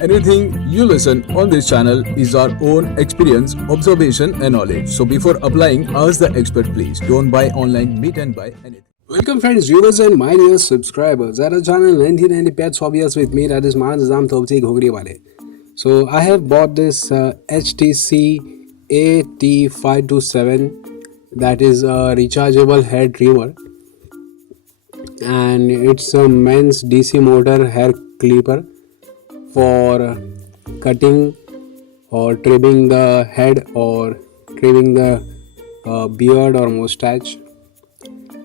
Anything you listen on this channel is our own experience, observation, and knowledge. So before applying, ask the expert please. Don't buy online, meet and buy anything. Welcome friends, viewers and my dear subscribers at our channel 1990 Pets Hobbies with me, that is Manzam Thopchi Ghogriwale. So I have bought this HTC AT527, that is a rechargeable hair trimmer, and it's a men's DC motor hair clipper for cutting or trimming the head or trimming the beard or mustache.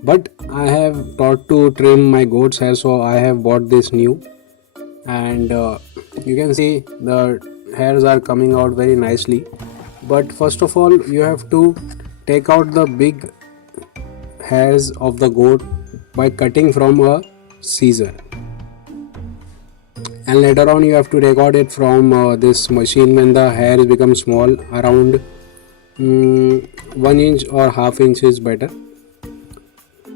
But I have thought to trim my goat's hair, so I have bought this new, and you can see the hairs are coming out very nicely. But first of all, you have to take out the big hairs of the goat by cutting from a scissor, and later on you have to take out it from this machine when the hairs become small, around 1 inch or half inch is better,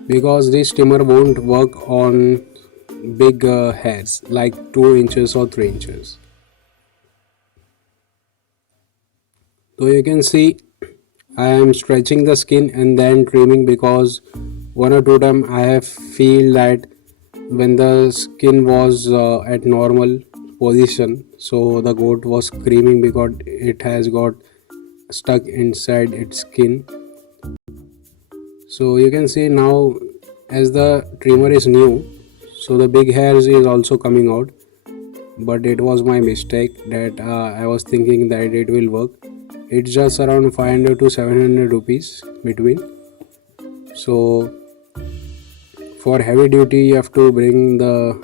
because this trimmer won't work on big hairs like 2 inches or 3 inches. So you can see I am stretching the skin and then trimming, because one or two times I have feel that when the skin was at normal position, so the goat was screaming because it has got stuck inside its skin. So you can see now, as the trimmer is new, so the big hairs is also coming out, but it was my mistake that I was thinking that it will work. It's just around 500 to 700 rupees between. So for heavy duty you have to bring the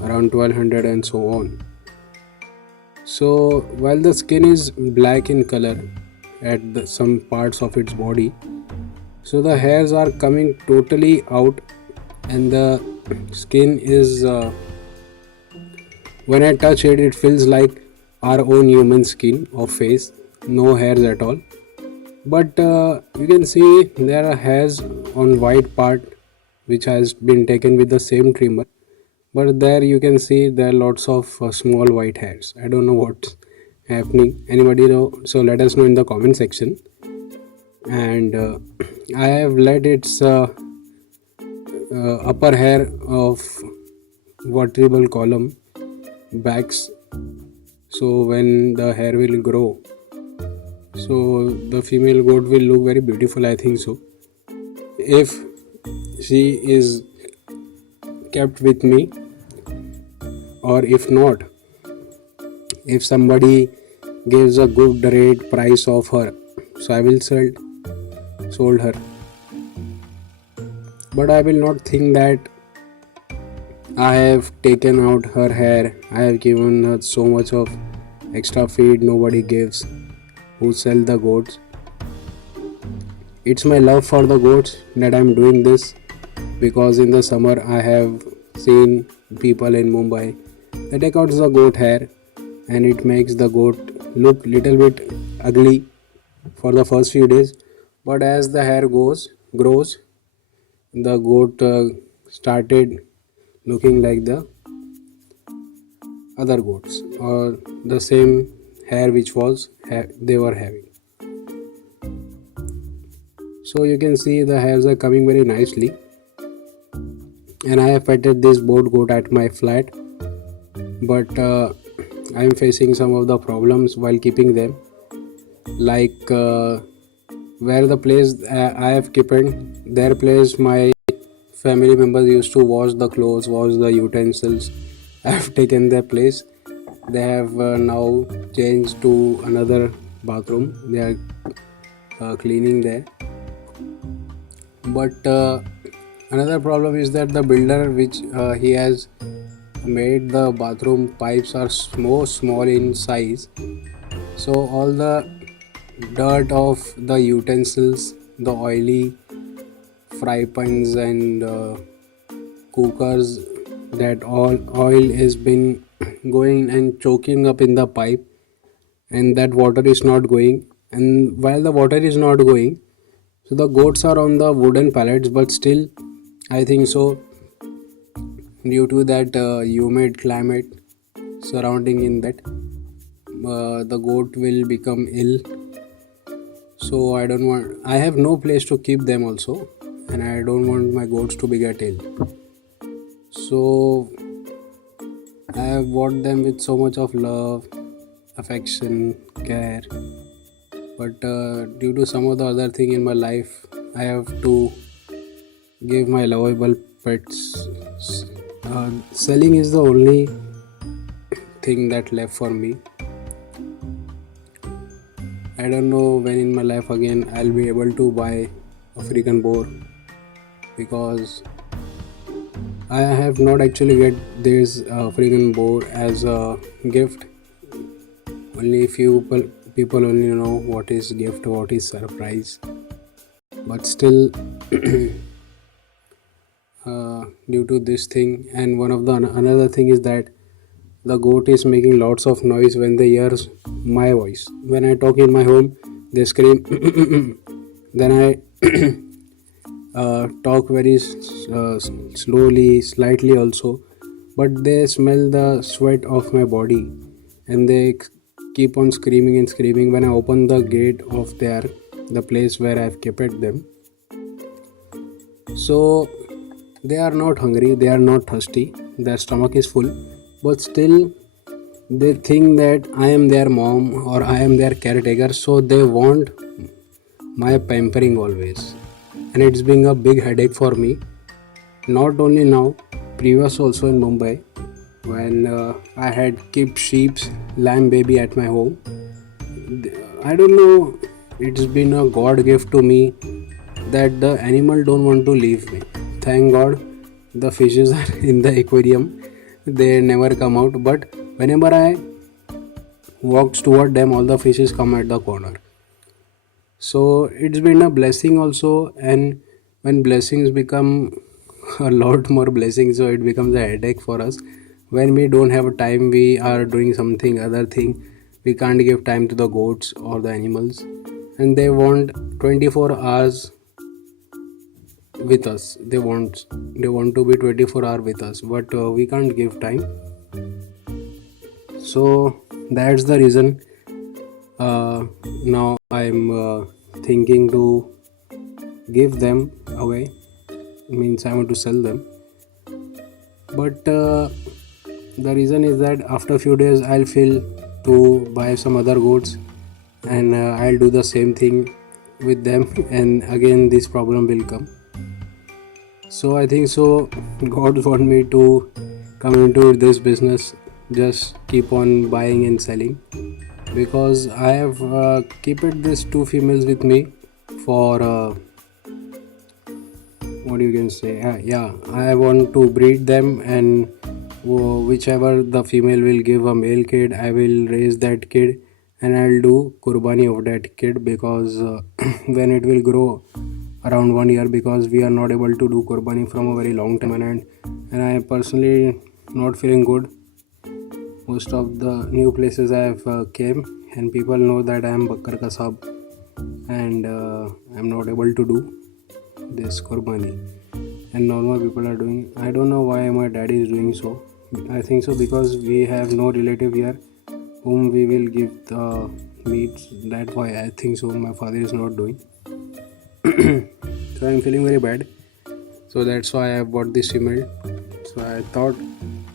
around 1200 and so on. So while the skin is black in color at some parts of its body, so the hairs are coming totally out, and the skin is when I touch it, it feels like our own human skin or face, no hairs at all. But you can see there are hairs on white part which has been taken with the same trimmer, but there you can see there are lots of small white hairs. I don't know what's happening. Anybody know? So let us know in the comment section. And I have let its upper hair of vertebral column backs, so when the hair will grow, so the female goat will look very beautiful, I think so, if she is kept with me, or if not, if somebody gives a good rate price of her, so I will sold her. But I will not think that I have taken out her hair, I have given her so much of extra feed nobody gives who sell the goats. It's my love for the goats that I am doing this, because in the summer I have seen people in Mumbai, they take out the goat hair and it makes the goat look little bit ugly for the first few days, but as the hair grows, the goat started looking like the other goats, or the same hair which was they were having. So you can see the hairs are coming very nicely, and I have petted this boat goat at my flat, but I am facing some of the problems while keeping them, like where the place I have kept their place, my family members used to wash the clothes, wash the utensils. I have taken their place. They have now changed to another bathroom. They are cleaning there. But another problem is that the builder which he has made the bathroom pipes are small in size. So all the dirt of the utensils, the oily fry pans and cookers, that all oil has been going and choking up in the pipe, and that water is not going. And while the water is not going, so the goats are on the wooden pallets, but still I think so, due to that humid climate, surrounding in that, the goat will become ill. So I have no place to keep them also, and I don't want my goats to be get ill. So I have bought them with so much of love, affection, care. But due to some of the other thing in my life, I have to give my lovable pets. Selling is the only thing that left for me. I don't know when in my life again I'll be able to buy a freaking boar, because I have not actually get this freaking boar as a gift. Only few people only know what is gift, what is surprise. But still, due to this thing, and one of the another thing is that the goat is making lots of noise when they hear my voice. When I talk in my home, they scream. Then I talk very slowly, slightly also, but they smell the sweat of my body, and they keep on screaming and screaming when I open the gate of the place where I've kept them. So they are not hungry, they are not thirsty, their stomach is full, but still they think that I am their mom or I am their caretaker, so they want my pampering always. And it's been a big headache for me. Not only now, previous also in Mumbai, when I had kept sheep's lamb baby at my home. I don't know, it's been a God gift to me that the animal don't want to leave me. Thank God the fishes are in the aquarium, they never come out, but whenever I walk toward them, all the fishes come at the corner. So it's been a blessing also, and when blessings become a lot more blessings, so it becomes a headache for us. When we don't have time, we are doing something other thing, we can't give time to the goats or the animals, and they want 24 hours with us. They want to be 24 hours with us, but we can't give time. So that's the reason now I'm thinking to give them away, means I want to sell them. But the reason is that after a few days I'll feel to buy some other goats, and I'll do the same thing with them, and again this problem will come. So I think so God want me to come into this business, just keep on buying and selling, because I have kept these two females with me for what you can say, I want to breed them, and whichever the female will give a male kid, I will raise that kid and I'll do kurbani of that kid, because when it will grow around 1 year, because we are not able to do kurbani from a very long time, and I personally not feeling good. Most of the new places I have came, and people know that I am Bakkar Kasab, and I'm not able to do this kurbani, and normal people are doing. I don't know why my daddy is doing so. I think so because we have no relative here whom we will give the meat. That's why I think so my father is not doing. So I'm feeling very bad, so that's why I bought this female. So I thought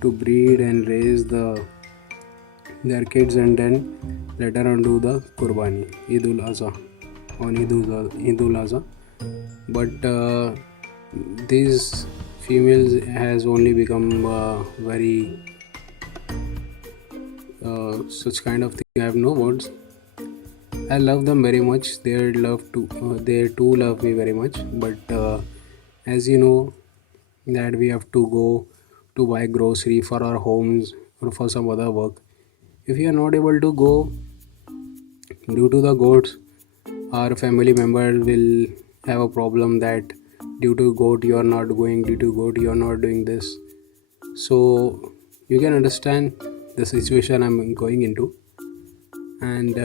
to breed and raise their kids, and then later on do the kurbani, Eidul Azha, on Eidul Azha. But these females has only become very such kind of thing. I have no words. I love them very much. They too love me very much. But as you know, that we have to go to buy grocery for our homes or for some other work. If you are not able to go due to the goats, our family member will have a problem that due to goat you are not going, due to goat you are not doing this. So you can understand the situation I'm going into, and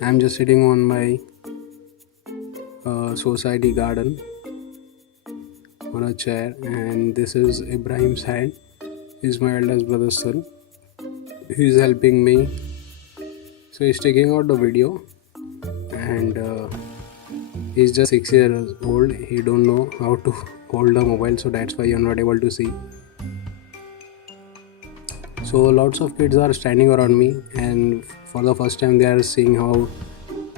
I'm just sitting on my society garden on a chair, and this is Ibrahim's hand, He's my eldest brother's son. He's helping me. So he's taking out the video, and he's just 6 years old. He don't know how to hold the mobile, so that's why you're not able to see. So lots of kids are standing around me, and for the first time they are seeing how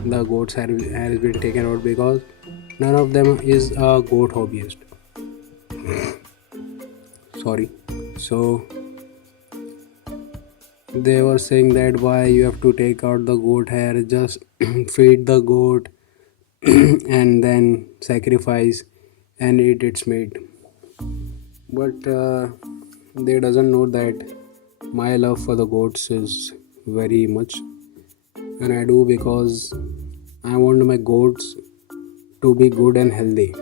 the goat's hair has been taken out, because none of them is a goat hobbyist. Sorry. So they were saying that why you have to take out the goat hair, just feed the goat and then sacrifice and eat its meat. But they doesn't know that my love for the goats is very much, and I do because I want my goats to be good and healthy.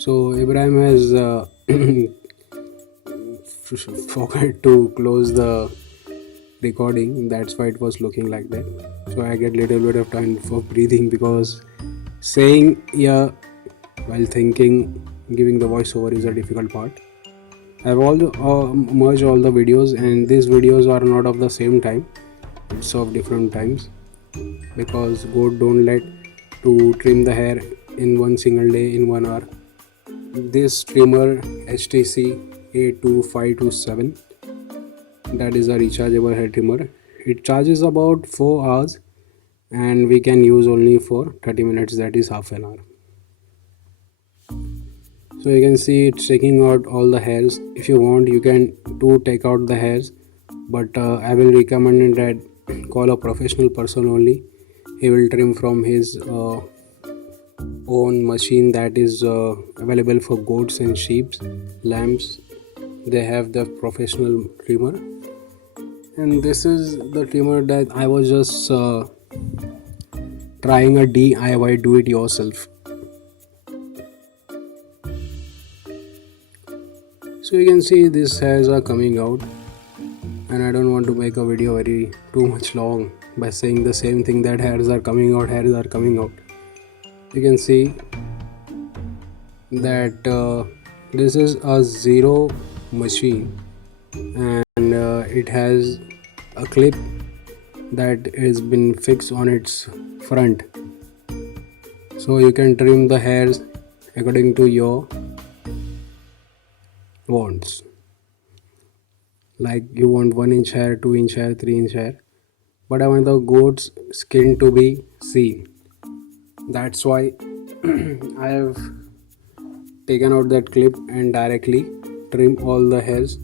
So Ibrahim has forgot to close the recording. That's why it was looking like that. So I get little bit of time for breathing, because saying yeah while thinking, giving the voiceover is a difficult part. I've all merged all the videos, and these videos are not of the same time. It's of different times, because goat don't let to trim the hair in one single day in 1 hour. This trimmer HTC A2527, that is a rechargeable hair trimmer. It charges about 4 hours, and we can use only for 30 minutes, that is half an hour. So you can see it's taking out all the hairs. If you want, you can take out the hairs, but I will recommend that call a professional person only. He will trim from his own machine that is available for goats and sheep, lambs. They have the professional trimmer, and this is the trimmer that I was just trying a DIY, do it yourself. So you can see these hairs are coming out, and I don't want to make a video very too much long by saying the same thing, that hairs are coming out, hairs are coming out. You can see that this is a zero machine, and it has a clip that has been fixed on its front, so you can trim the hairs according to your wants. Like you want 1 inch hair, 2 inch hair, 3 inch hair, but I want the goat's skin to be seen. That's why I have taken out that clip and directly trim all the hairs.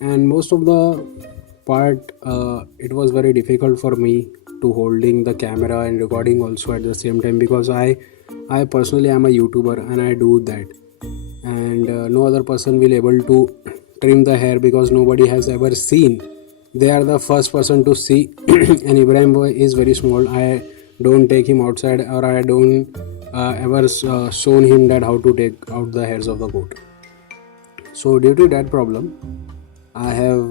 And most of the part, it was very difficult for me to holding the camera and recording also at the same time, because I personally am a YouTuber and I do that, and no other person will able to trim the hair, because nobody has ever seen. They are the first person to see and Ibrahim is very small. I don't take him outside, or I don't ever shown him that how to take out the hairs of the goat. So due to that problem, I have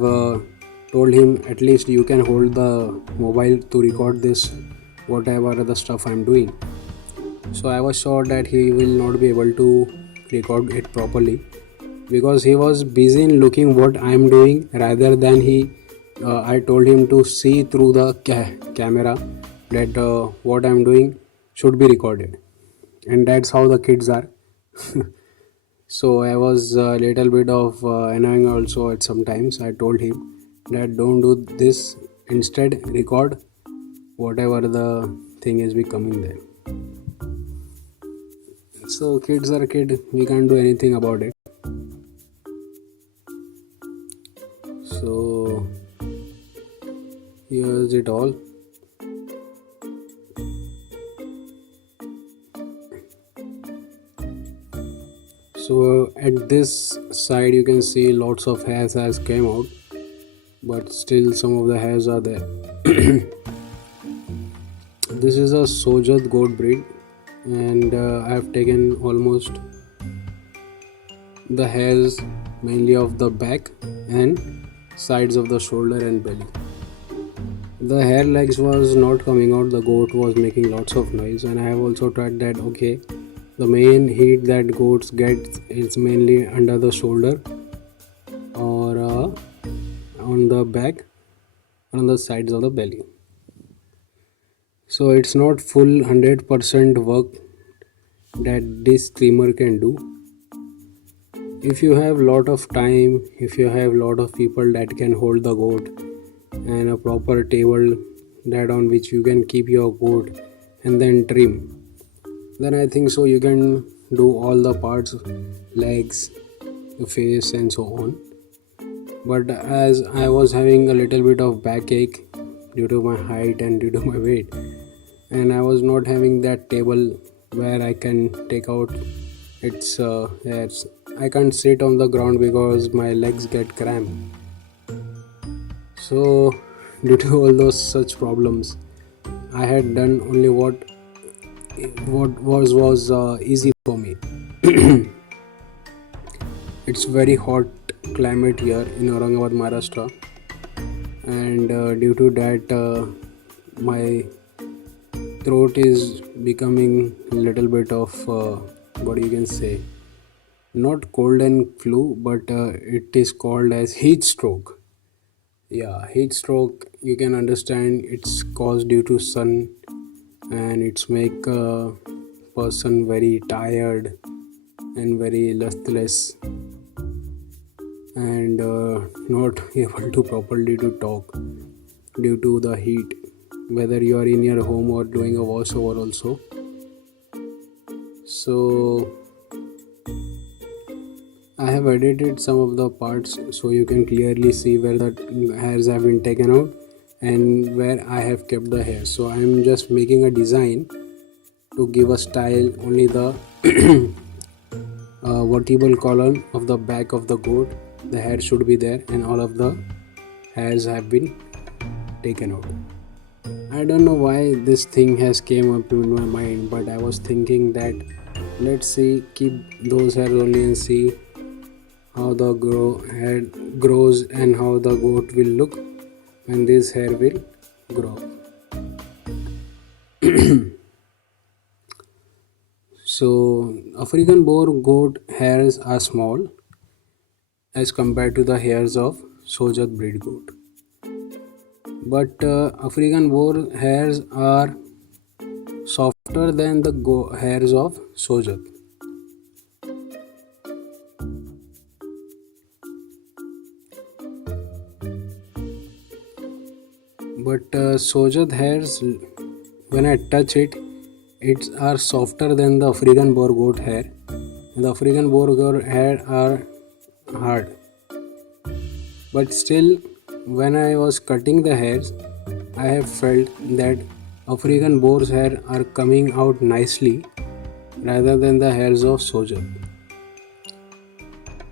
told him at least you can hold the mobile to record this whatever the stuff I'm doing. So I was sure that he will not be able to record it properly, because he was busy in looking what I'm doing, rather than I told him to see through the camera that what I'm doing should be recorded. And that's how the kids are. So I was a little bit of annoying also at sometimes. I told him that don't do this, instead record whatever the thing is becoming there. So kids are kid, we can't do anything about it. So here's it all. So at this side you can see lots of hairs has came out, but still some of the hairs are there. This is a Sojat goat breed, and I have taken almost the hairs mainly of the back and sides of the shoulder and belly. The hair legs was not coming out, the goat was making lots of noise, and I have also tried that okay, the main heat that goats get is mainly under the shoulder or on the back, on the sides of the belly. So it's not full 100% work that this trimmer can do. If you have lot of time, if you have lot of people that can hold the goat and a proper table that on which you can keep your goat and then trim, then I think so you can do all the parts, legs, the face and so on. But as I was having a little bit of backache due to my height and due to my weight, and I was not having that table where I can take out its hairs. I can't sit on the ground because my legs get cramped. So due to all those such problems, I had done only what was easy for me. It's very hot climate here in Aurangabad, Maharashtra, and due to that my throat is becoming a little bit of what you can say, not cold and flu, but it is called as heat stroke. Yeah, heat stroke, you can understand it's caused due to sun, and it's make a person very tired and very listless and not able to properly to talk due to the heat, whether you are in your home or doing a voiceover also. So I have edited some of the parts so you can clearly see where the hairs have been taken out and where I have kept the hair. So I am just making a design to give a style. Only the vertebral column of the back of the goat, the hair should be there, and all of the hairs have been taken out. I don't know why this thing has came up in my mind, but I was thinking that let's see, keep those hairs only and see how the hair grows and how the goat will look when this hair will grow. So African boar goat hairs are small as compared to the hairs of Sojat breed goat, but African boar hairs are softer than the hairs of Sojat. But Sojat hairs, when I touch it, it are softer than the African boar goat hair. And the African boar goat hair are hard. But still, when I was cutting the hairs, I have felt that African boar's hair are coming out nicely rather than the hairs of Sojat.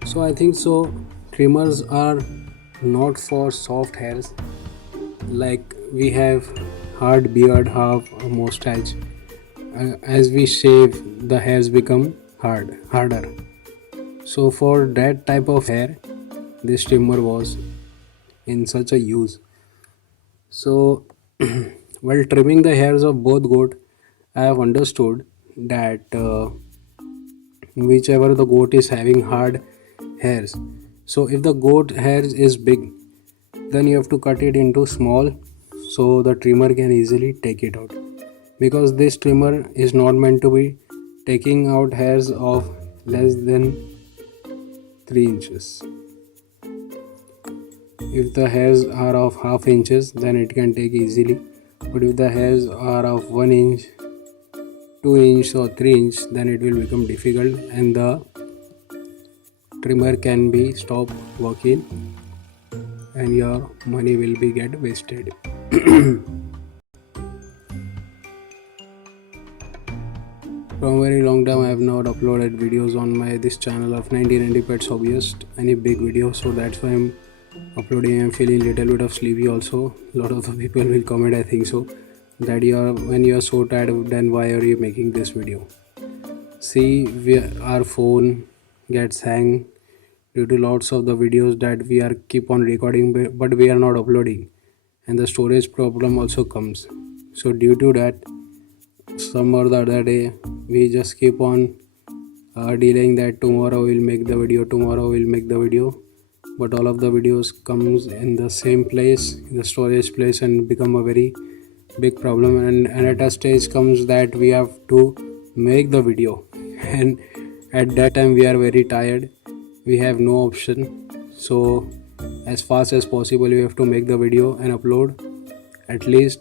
So I think so trimmers are not for soft hairs, like we have hard beard, have a mustache. As we shave, the hairs become harder. So for that type of hair, this trimmer was in such a use. So while trimming the hairs of both goat, I have understood that whichever the goat is having hard hairs, so if the goat hairs is big, then you have to cut it into small so the trimmer can easily take it out, because this trimmer is not meant to be taking out hairs of less than 3 inches. If the hairs are of half inches, then it can take easily, but if the hairs are of 1 inch, 2 inch or 3 inch, then it will become difficult and the trimmer can be stopped working and your money will be get wasted. From very long time I have not uploaded videos on my this channel of 1990 Pets Hobbyist, any big video, so that's why I'm uploading. I'm feeling little bit of sleepy also. Lot of the people will comment, I think so, that when you are so tired, then why are you making this video? See, our phone gets hang due to lots of the videos that we are keep on recording but we are not uploading, and the storage problem also comes. So due to that, some or the other day we just keep on delaying that tomorrow we'll make the video, tomorrow we'll make the video, but all of the videos comes in the same place, in the storage place, and become a very big problem. And at a stage comes that we have to make the video and at that time we are very tired, we have no option. So as fast as possible we have to make the video and upload, at least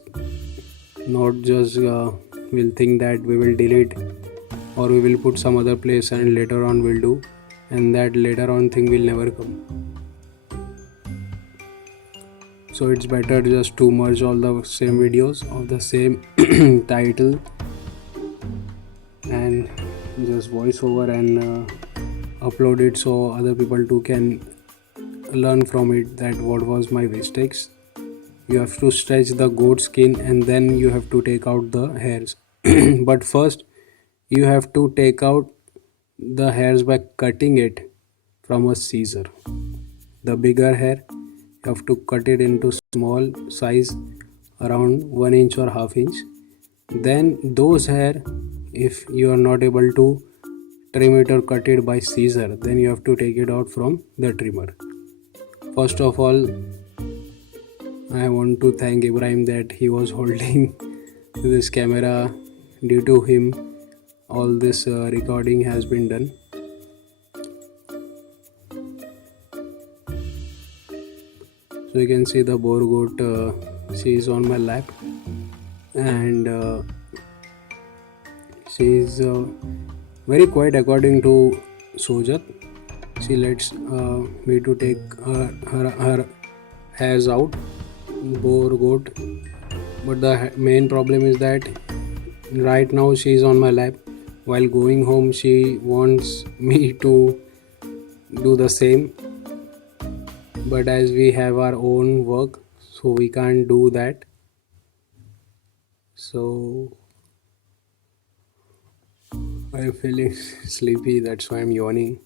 not just we'll think that we will delete or we will put some other place and later on we'll do, and that later on thing will never come. So it's better just to merge all the same videos of the same title and just voice over and upload it so other people too can learn from it that what was my mistakes. You have to stretch the goat skin and then you have to take out the hairs. But first you have to take out the hairs by cutting it from a scissor. The bigger hair you have to cut it into small size around 1 inch or half inch. Then those hair, if you are not able to trim it or cut it by scissor, then you have to take it out from the trimmer. First of all, I want to thank Ibrahim that he was holding this camera. Due to him all this recording has been done. So you can see the boar goat, she is on my lap, and she is very quiet according to Sojat. She lets me to take her hairs out, boar goat. But the main problem is that right now she is on my lap. While going home she wants me to do the same, but as we have our own work so we can't do that. So I'm feeling sleepy, that's why I'm yawning.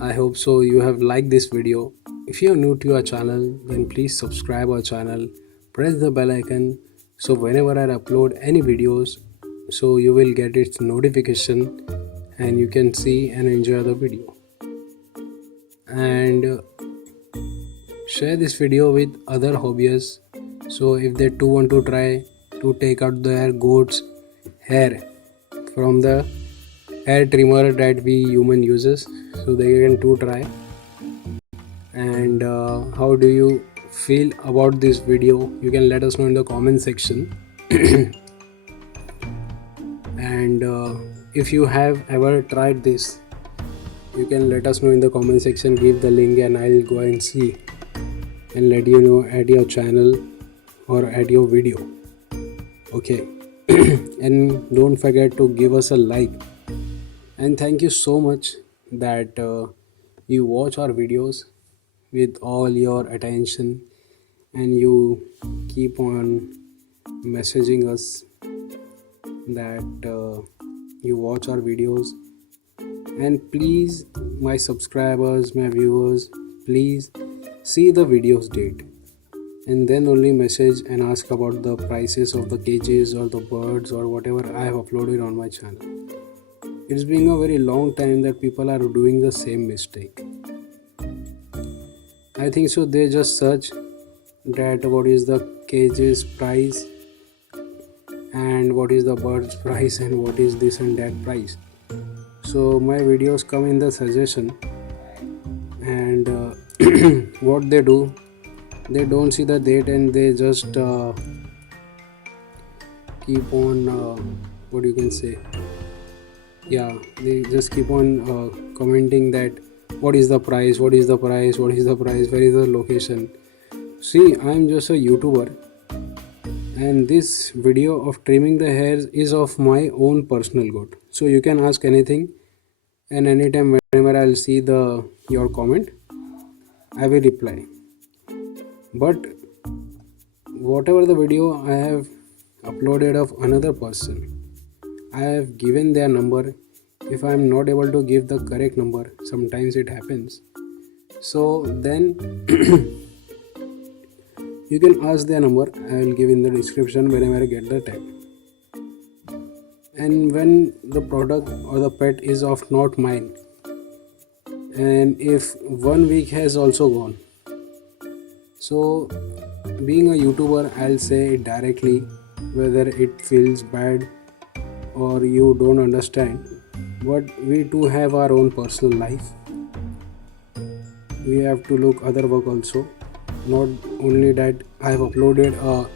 I hope so you have liked this video. If you are new to our channel, then please subscribe our channel, press the bell icon so whenever I upload any videos, so you will get its notification and you can see and enjoy the video. And share this video with other hobbyists, so if they too want to try to take out their goat's hair from the hair trimmer that we human uses, so they can too try. And how do you feel about this video? You can let us know in the comment section. And if you have ever tried this, you can let us know in the comment section, give the link and I'll go and see and let you know at your channel or at your video. Okay. And don't forget to give us a like, and thank you so much that you watch our videos with all your attention and you keep on messaging us that you watch our videos. And please, my subscribers, my viewers, please see the videos date and then only message and ask about the prices of the cages or the birds or whatever I have uploaded on my channel. It's been a very long time that people are doing the same mistake. I think so they just search that what is the cage's price and what is the bird's price and what is this and that price. So my videos come in the suggestion, and what they do, they don't see the date and they just keep on what you can say, yeah, they just keep on commenting that what is the price, what is the price, what is the price, where is the location. See, I'm just a YouTuber and this video of trimming the hairs is of my own personal goat. So you can ask anything, and anytime whenever I'll see your comment, I will reply. But whatever the video I have uploaded of another person, I have given their number. if I'm not able to give the correct number, sometimes it happens, so then you can ask their number. I will give in the description whenever I get the time. And when the product or the pet is of not mine, and if 1 week has also gone, so being a YouTuber, I'll say it directly, whether it feels bad or you don't understand, but we too have our own personal life. We have to look other work also. Not only that, I have uploaded a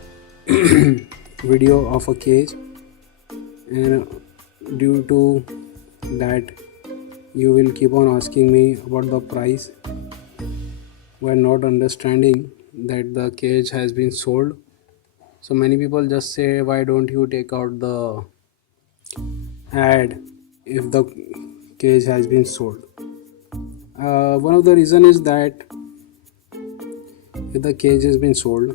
video of a cage, and due to that you will keep on asking me about the price while not understanding that the cage has been sold. So many people just say, why don't you take out the ad if the cage has been sold? One of the reason is that if the cage has been sold,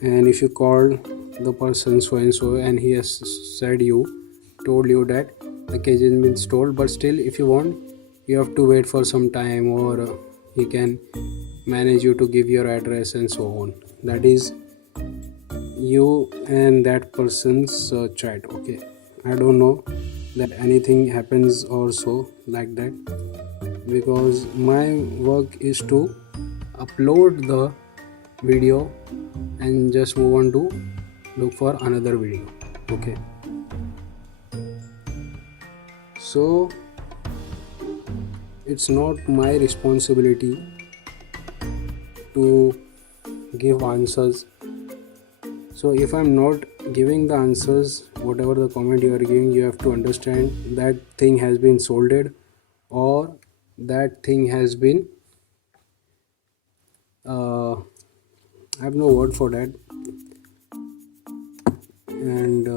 and if you call the person so and so and he has told you that the cage has been sold, but still if you want, you have to wait for some time, or he can manage you to give your address and so on. That is you and that person's chat. Okay, I don't know that anything happens or so like that, because my work is to upload the video and just move on to look for another video. Okay, so it's not my responsibility to give answers. So if I'm not giving the answers, whatever the comment you are giving, you have to understand that thing has been solded, or that thing has been I have no word for that. And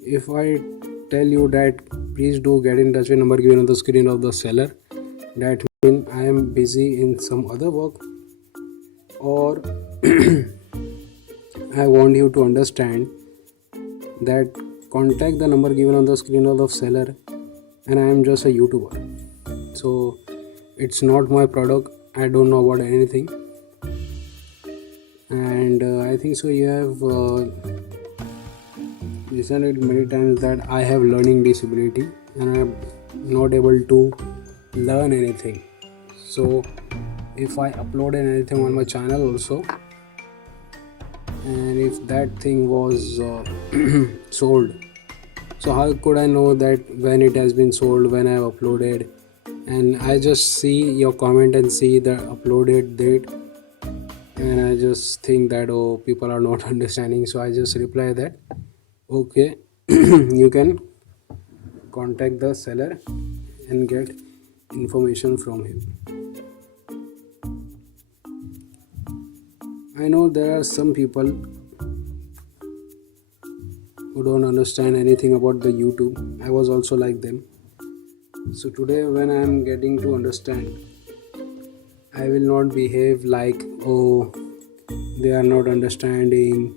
if I tell you that please do get in touch with number given on the screen of the seller, that means I am busy in some other work, or I want you to understand that contact the number given on the screen of the seller, and I am just a YouTuber. So it's not my product, I don't know about anything. And I think so you have listened it many times that I have learning disability and I am not able to learn anything. So if I uploaded anything on my channel also, and if that thing was sold, so how could I know that when it has been sold, when I have uploaded? And I just see your comment and see the uploaded date, and I just think that, oh, people are not understanding, so I just reply that okay, you can contact the seller and get information from him. I know there are some people who don't understand anything about the YouTube. I was also like them. So today when I am getting to understand, I will not behave like, oh, they are not understanding,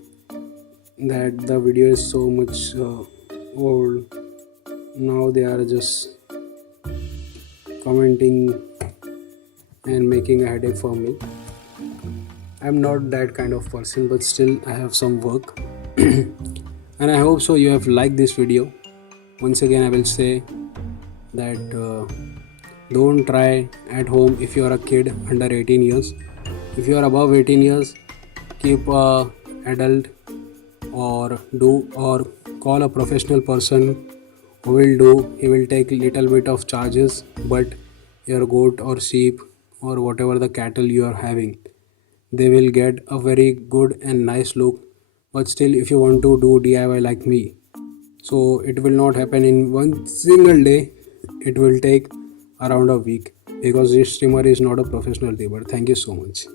that the video is so much old, now they are just commenting and making a headache for me. I'm not that kind of person, but still I have some work and I hope so you have liked this video. Once again I will say that don't try at home if you are a kid under 18 years. If you are above 18 years, keep a adult or call a professional person who will do. He will take little bit of charges, but your goat or sheep or whatever the cattle you are having, they will get a very good and nice look. But still, if you want to do DIY like me, so it will not happen in one single day. It will take around a week, because this streamer is not a professional tamer. Thank you so much.